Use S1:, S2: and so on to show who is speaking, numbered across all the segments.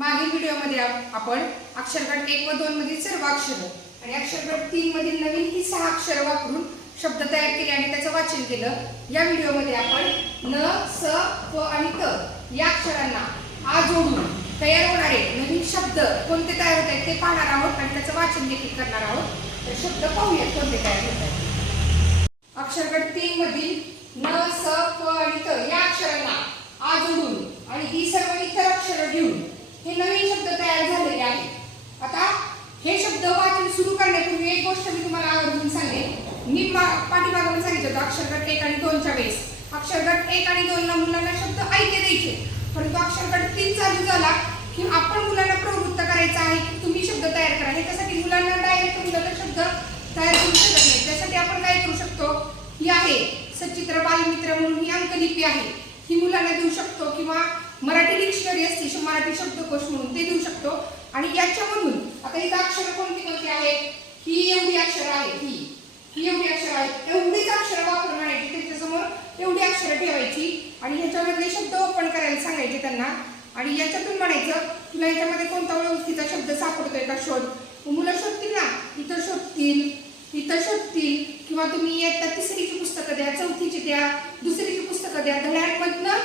S1: मागील व्हिडिओमध्ये आपण अक्षरगट एक व दोन मधील सर्व अक्षर आणि अक्षरगट तीन मधील नवीन ही सहा अक्षर वापरून शब्द तयार केले आणि त्याचं वाचन केलं. या व्हिडिओमध्ये आपण न स प आणि त या अक्षरांना आ जोडून तयार होणारे नवीन शब्द कोणते तयार होत आहेत ते पाहणार आहोत आणि त्याचं वाचन देखील करणार आहोत. तर शब्द पाहूयात कोणते तयार होत आहेत. अक्षरगट तीन मधील न स प आणि त या अक्षरांना आ जोडून आणि ही सर्व इतर अक्षरं घेऊन हे नवीन शब्द तयार झालेले आहेत आता हे शब्द वाचन सुरू करण्यापूर्वी एक गोष्ट मी तुम्हाला आवर्जून सांगेन मी मा- पाठीमागून सांगितलं होतं अक्षरगट एक आणि दोनच्या वेळेस. अक्षरगट एक आणि दोनला मुलांना शब्द ऐके द्यायचे. परंतु अक्षरगट तीन चालू झाला की आपण मुलांना प्रवृत्त करायचं आहे की तुम्ही शब्द तयार करा. ह्याच्यासाठी मुलांना डायरेक्ट मुलांना शब्द तयार करू शकत नाही. त्यासाठी आपण काय करू शकतो? ही आहे सचित्र बालमित्र म्हणून ही अंकलिपी आहे. ही मुलांना देऊ शकतो किंवा मराठी डिक्शनरी असते मराठी शब्दकोश म्हणून ते देऊ शकतो. आणि याच्यामधून आता इथं अक्षर कोणती कोणती आहेत? ही एवढी अक्षर आहेत. ही एवढी अक्षर आहेत. एवढीच अक्षर वापरून आणायची त्याच्यासमोर एवढी अक्षर ठेवायची आणि ह्याच्यामधले शब्द ओपन करायला सांगायचे त्यांना. आणि याच्यातून म्हणायचं तुला याच्यामध्ये कोणता व्यवस्थितचा शब्द सापडतोय का शोध? मुलं शोधतील ना? इथं शोधतील इथं शोधतील. किंवा तुम्ही इयत्ता तिसरीची पुस्तकं द्या चौथीची द्या दुसरीची पुस्तकं द्या. धड्यांमधनं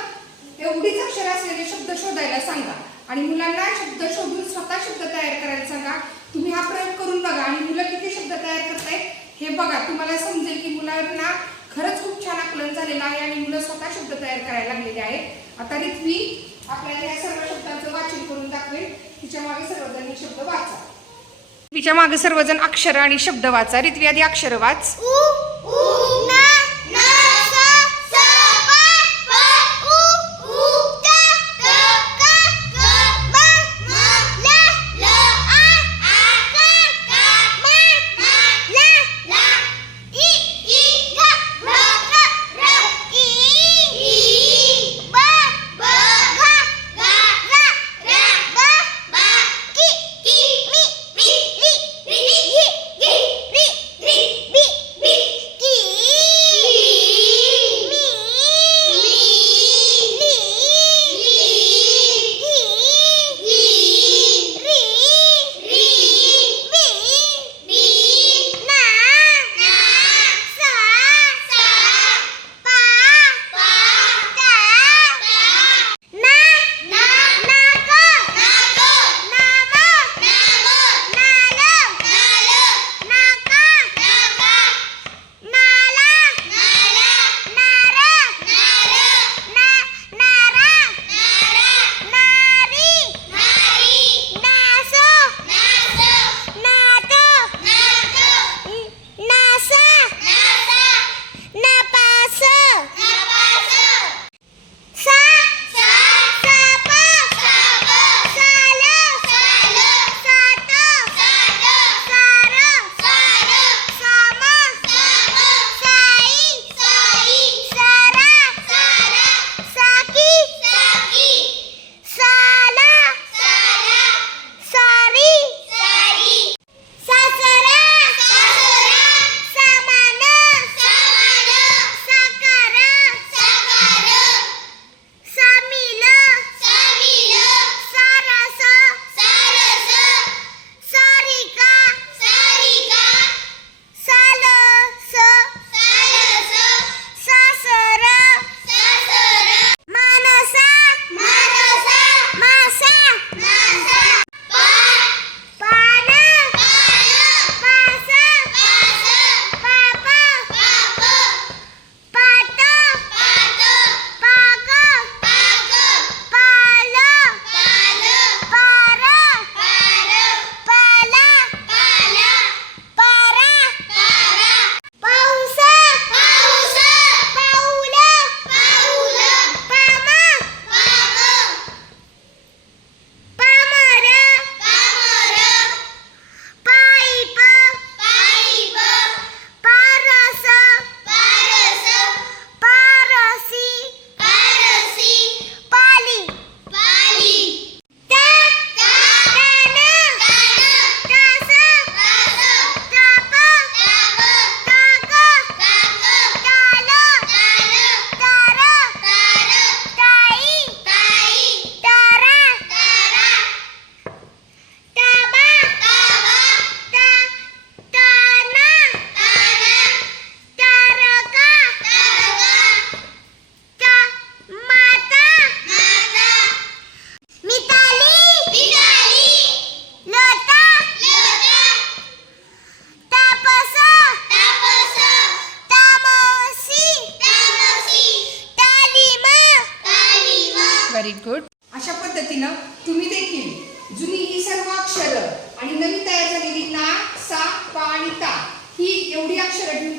S1: एवढीच अक्षर असलेले शब्द शोधायला सांगा. आणि मुलांना शब्द शोधून स्वतः शब्द तयार करायला सांगा. तुम्ही हा प्रयोग करून बघा. आणि मुलं किती शब्द तयार करतायत हे बघा तुम्हाला समजेल की मुलांना खरंच खूप छान आकलन झालेलं आहे आणि मुलं स्वतः शब्द तयार करायला लागलेले आहेत. आता रिथवी आपल्याला या सर्व शब्दांचं वाचन करून दाखवेल. तिच्यामागे सर्वजण शब्द वाचा. तिच्यामागे सर्वजण अक्षर आणि शब्द वाचा. रिथवी आधी अक्षर वाच.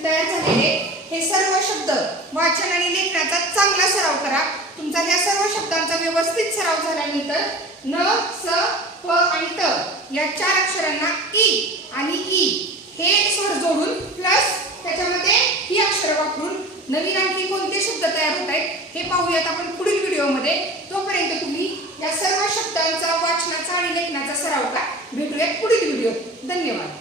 S1: तयार झालेले हे सर्व शब्द वाचन आणि लेखनाचा चांगला सराव करा. तुमचा या सर्व शब्दांचा व्यवस्थित सराव झाल्यानंतर न स प आणि त या चार अक्षरांना ई आणि ई हे स्वर जोडून प्लस त्याच्यामध्ये ही अक्षरं वापरून नवीन आणखी कोणते शब्द तयार होत आहेत हे पाहूयात आपण पुढील व्हिडिओमध्ये. तोपर्यंत तुम्ही या सर्व शब्दांचा वाचनाचा आणि लेखनाचा सराव का भेटूयात पुढील व्हिडिओ धन्यवाद.